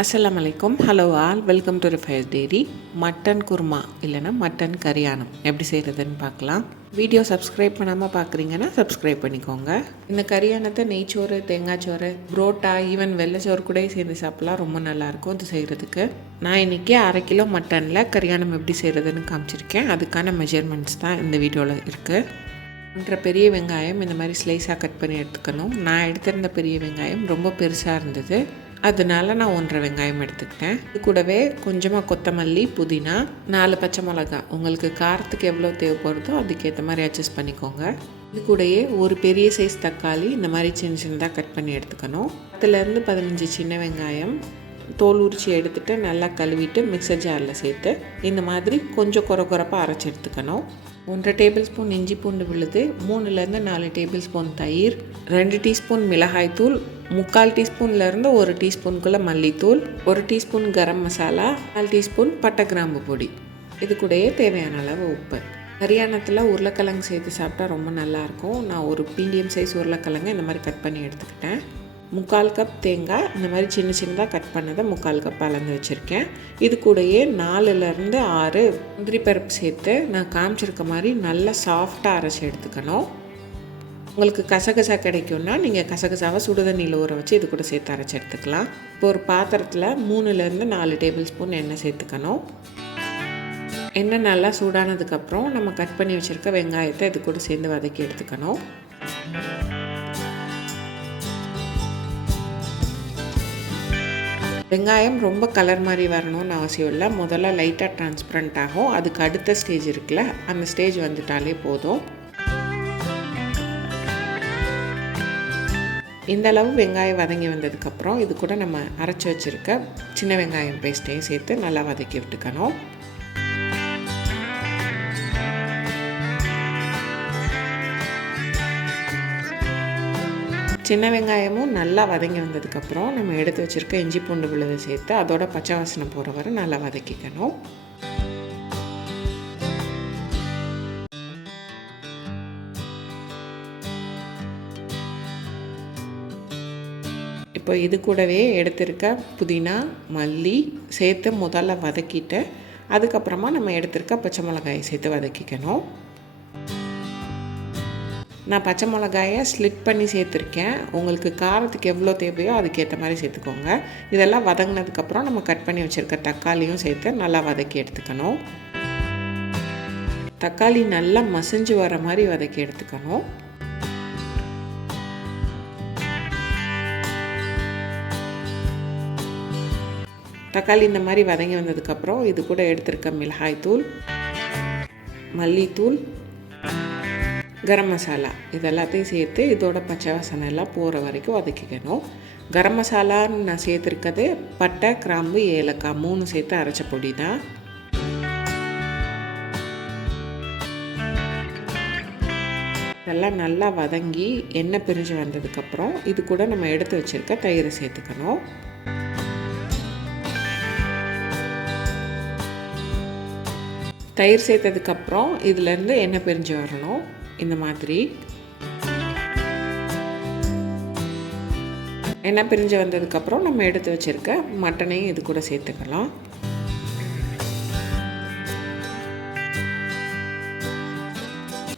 அஸ்ஸலாமு அலைக்கும். Hello all, welcome to Rifaiz dairy. Mutton kurma இல்லைனா மட்டன் கரியானம் எப்படி செய்கிறதுன்னு பார்க்கலாம். வீடியோ சப்ஸ்கிரைப் பண்ணாமல் பார்க்குறீங்கன்னா சப்ஸ்கிரைப் பண்ணிக்கோங்க. இந்த கரியானத்தை நெய்ச்சோறு, தேங்காய் சோறு, புரோட்டா, ஈவன் வெள்ளைச்சோறு கூட சேர்ந்து சாப்பிட்லாம். ரொம்ப நல்லாயிருக்கும் இது செய்கிறதுக்கு. நான் இன்றைக்கி 1/2 கிலோ மட்டனில் கரியானம் எப்படி செய்கிறதுன்னு காமிச்சிருக்கேன். அதுக்கான மெஷர்மெண்ட்ஸ் தான் இந்த வீடியோவில் இருக்குது. 1 பெரிய வெங்காயம் இந்த மாதிரி ஸ்லைஸாக கட் பண்ணி எடுத்துக்கணும். நான் எடுத்திருந்த பெரிய வெங்காயம் ரொம்ப பெருசாக இருந்தது, அதனால நான் 1.5 வெங்காயம் எடுத்துக்கிட்டேன். இது கூடவே கொஞ்சமாக கொத்தமல்லி, புதினா, 4 பச்சை மிளகா, உங்களுக்கு காரத்துக்கு எவ்வளோ தேவைப்படுதோ அதுக்கேற்ற மாதிரி அட்ஜஸ்ட் பண்ணிக்கோங்க. இது கூடயே ஒரு பெரிய சைஸ் தக்காளி இந்த மாதிரி சின்ன சின்னதாக கட் பண்ணி எடுத்துக்கணும். 10 15 சின்ன வெங்காயம் தோல் உரிச்சி எடுத்துகிட்டு நல்லா கழுவிட்டு மிக்சர் ஜாரில் சேர்த்து இந்த மாதிரி கொஞ்சம் குறப்பாக அரைச்சி எடுத்துக்கணும். 1 டேபிள் ஸ்பூன் இஞ்சி பூண்டு விழுது, 3 4 டேபிள் ஸ்பூன் தயிர், 2 டீஸ்பூன் மிளகாய்த்தூள், 3/4 டீஸ்பூன்லேருந்து 1 டீஸ்பூனுக்குள்ளே மல்லித்தூள், 1 டீஸ்பூன் கரம் மசாலா, 4 டீஸ்பூன் பட்டை கிராம்பு பொடி, இது கூடயே தேவையான அளவு உப்பு. கரியானத்தில் உருளைக்கிழங்கு சேர்த்து சாப்பிட்டா ரொம்ப நல்லாயிருக்கும். நான் ஒரு மீடியம் சைஸ் உருளைக்கிழங்கு இந்த மாதிரி கட் பண்ணி எடுத்துக்கிட்டேன். 3/4 கப் தேங்காய் இந்த மாதிரி சின்ன சின்னதாக கட் பண்ணதை 3/4 கப் அளந்து வச்சுருக்கேன். இது கூடயே 4 6 முந்திரி பருப்பு சேர்த்து நான் காமிச்சிருக்க மாதிரி நல்லா சாஃப்டாக அரைச்சி எடுத்துக்கணும். உங்களுக்கு கசகசா கிடைக்கும்னா நீங்கள் கசகசாவை சுடுதண்ணியில் ஊற வச்சு இது கூட சேர்த்து அரைச்சி எடுத்துக்கலாம். இப்போ ஒரு பாத்திரத்தில் 3 4 டேபிள் ஸ்பூன் எண்ணெய் சேர்த்துக்கணும். எண்ணெய் நல்லா சூடானதுக்கப்புறம் நம்ம கட் பண்ணி வச்சுருக்க வெங்காயத்தை இது கூட சேர்ந்து வதக்கி எடுத்துக்கணும். வெங்காயம் ரொம்ப கலர் மாதிரி வரணும்னு அவசியம் இல்லை. முதல்ல லைட்டாக டிரான்ஸ்பரண்ட் ஆகும். அதுக்கு அடுத்த ஸ்டேஜ் இருக்குல்ல, அந்த ஸ்டேஜ் வந்துட்டாலே போதும். இந்த அளவு வெங்காயம் வதங்கி வந்ததுக்கப்புறம் இது கூட நம்ம அரைச்சி வச்சுருக்க சின்ன வெங்காயம் பேஸ்ட்டையும் சேர்த்து நல்லா வதக்கி விட்டுக்கணும். சின்ன வெங்காயமும் நல்லா வதங்கி வந்ததுக்கப்புறம் நம்ம எடுத்து வச்சுருக்க இஞ்சி பூண்டு விழுதை சேர்த்து அதோட பச்சை வாசனை போகிற வரை நல்லா வதக்கிக்கணும். இப்போ இது கூடவே எடுத்திருக்க புதினா, மல்லி சேர்த்து முதல்ல வதக்கிட்டு அதுக்கப்புறமா நம்ம எடுத்திருக்க பச்சை மிளகாயை சேர்த்து வதக்கிக்கணும். நான் பச்சை மிளகாயை ஸ்லிட் பண்ணி சேர்த்துருக்கேன். உங்களுக்கு காரத்துக்கு எவ்வளோ தேவையோ அதுக்கேற்ற மாதிரி சேர்த்துக்கோங்க. இதெல்லாம் வதங்கினதுக்கப்புறம் நம்ம கட் பண்ணி வச்சுருக்க தக்காளியும் சேர்த்து நல்லா வதக்கி எடுத்துக்கணும். தக்காளி நல்லா மசிஞ்சு வர மாதிரி வதக்கி எடுத்துக்கணும். தக்காளி இந்த மாதிரி வதங்கி வந்ததுக்கப்புறம் இது கூட எடுத்திருக்க மிளகாய்த்தூள், மல்லித்தூள், கரம் மசாலா இதெல்லாத்தையும் சேர்த்து இதோட பச்சை வாசனை எல்லாம் போகிற வரைக்கும் வதக்கிக்கணும். கரம் மசாலான்னு நான் சேர்த்துருக்கிறது பட்டை, கிராம்பு, ஏலக்காய் 3 சேர்த்து அரைச்ச பொடி தான். இதெல்லாம் நல்லா வதங்கி எண்ணெய் பிரிஞ்சு வந்ததுக்கப்புறம் இது கூட நம்ம எடுத்து வச்சுருக்க தயிரை சேர்த்துக்கணும். தயிர் சேர்த்ததுக்கப்புறம் இதுலேருந்து எண்ணெய் பிரிஞ்சு வரணும். இந்த மாதிரி எண்ணெய் பிரிஞ்சு வந்ததுக்கப்புறம் நம்ம எடுத்து வச்சுருக்க மட்டனையும் இது கூட சேர்த்துக்கலாம்.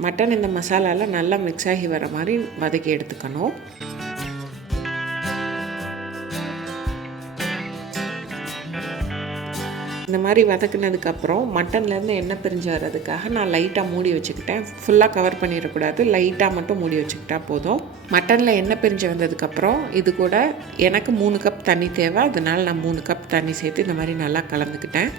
மட்டன் இந்த மசாலாவில் நல்லா மிக்ஸ் ஆகி வர மாதிரி வதக்கி எடுத்துக்கணும். இந்த மாதிரி வதக்குனதுக்கப்புறம் மட்டன்லேருந்து எண்ணெய் பிரிஞ்சு வர்றதுக்காக நான் லைட்டாக மூடி வச்சுக்கிட்டேன். ஃபுல்லாக கவர் பண்ணிடக்கூடாது, லைட்டாக மட்டும் மூடி வச்சுக்கிட்டா போதும். மட்டனில் எண்ணெய் பிரிஞ்சு வந்ததுக்கப்புறம் இது கூட எனக்கு 3 கப் தண்ணி தேவை, அதனால் நான் 3 கப் தண்ணி சேர்த்து இந்த மாதிரி நல்லா கலந்துக்கிட்டேன்.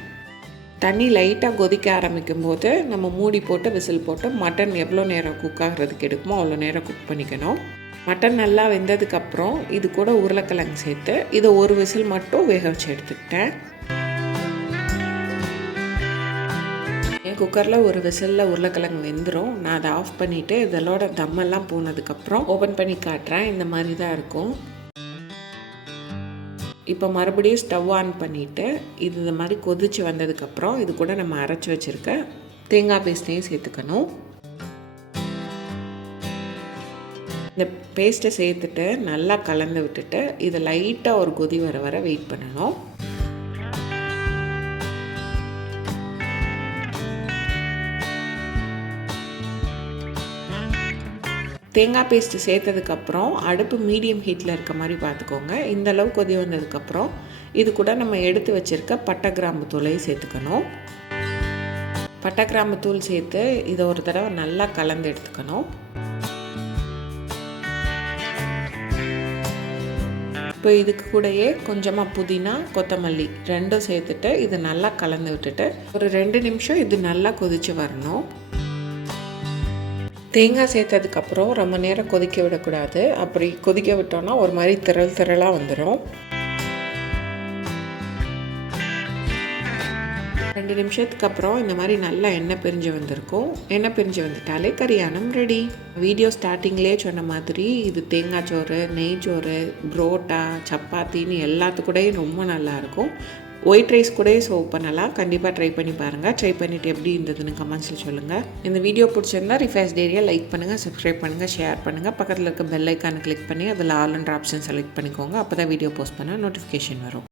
தண்ணி லைட்டாக கொதிக்க ஆரம்பிக்கும் போது நம்ம மூடி போட்டு விசில் போட்டு மட்டன் எவ்வளோ நேரம் குக் ஆகிறதுக்கு எடுக்குமோ அவ்வளோ நேரம் குக் பண்ணிக்கணும். மட்டன் நல்லா வெந்ததுக்கப்புறம் இது கூட உருளைக்கிழங்கு சேர்த்து இதை ஒரு விசில் மட்டும் வேக வச்சு எடுத்துக்கிட்டேன். குக்கரில் ஒரு விசிலில் உருளைக்கிழங்கு வெந்துடும். நான் அதை ஆஃப் பண்ணிவிட்டு இதோட தம்மெல்லாம் போனதுக்கப்புறம் ஓப்பன் பண்ணி காட்டுறேன். இந்த மாதிரி தான் இருக்கும். இப்போ மறுபடியும் ஸ்டவ் ஆன் பண்ணிவிட்டு இது மாதிரி கொதித்து வந்ததுக்கப்புறம் இது கூட நம்ம அரைச்சி வச்சுருக்க தேங்காய் பேஸ்ட்டையும் சேர்த்துக்கணும். இந்த பேஸ்ட்டை சேர்த்துட்டு நல்லா கலந்து விட்டுட்டு இதை லைட்டாக ஒரு கொதி வர வர வெயிட் பண்ணணும். தேங்காய் பேஸ்ட்டு சேர்த்ததுக்கப்புறம் அடுப்பு மீடியம் ஹீட்டில் இருக்க மாதிரி பார்த்துக்கோங்க. இந்த அளவு கொதி வந்ததுக்கப்புறம் இது கூட நம்ம எடுத்து வச்சுருக்க பட்டை கிராம்பு தூளையும் சேர்த்துக்கணும். பட்டை கிராம்பு தூள் சேர்த்து இதை ஒரு தடவை நல்லா கலந்து எடுத்துக்கணும். இப்போ இதுக்கு கூடயே கொஞ்சமாக புதினா, கொத்தமல்லி ரெண்டும் சேர்த்துட்டு இது நல்லா கலந்து விட்டுட்டு ஒரு 2 நிமிஷம் இது நல்லா கொதித்து வரணும். தேங்காய் சேர்த்ததுக்கப்புறம் ரொம்ப நேரம் கொதிக்க விடக்கூடாது. அப்படி கொதிக்க விட்டோன்னா ஒரு மாதிரி திரளாக வந்துடும். 2 நிமிஷத்துக்கு அப்புறம் இந்த மாதிரி நல்லா எண்ணெய் பிரிஞ்சு வந்திருக்கும். எண்ணெய் பிரிஞ்சு வந்துட்டாலே கரியானம் ரெடி. வீடியோ ஸ்டார்டிங்லேயே சொன்ன மாதிரி இது தேங்காய் சோறு, நெய் சோறு, புரோட்டா, சப்பாத்தின்னு எல்லாத்துக்கூடையும் ரொம்ப நல்லாயிருக்கும். ஒயிட் ரைஸ் கூட சர்வ் பண்ணலாம். கண்டிப்பாக ட்ரை பண்ணி பாருங்கள். ட்ரை பண்ணிவிட்டு எப்படி இருந்ததுன்னு கமெண்ட்ஸில் சொல்லுங்கள். இந்த வீடியோ பிடிச்சிருந்தா ரிஃபைஸ் டெய்ரியை லைக் பண்ணுங்கள், சப்ஸ்கிரைப் பண்ணுங்கள், ஷேர் பண்ணுங்கள். பக்கத்தில் இருக்க பெல் ஐக்கானை கிளிக் பண்ணி அதில் ஆல் அண்ட் ஆப்ஷன் செலக்ட் பண்ணிக்கோங்க. அப்போ தான் வீடியோ போஸ்ட் பண்ணால் நோட்டிஃபிகேஷன் வரும்.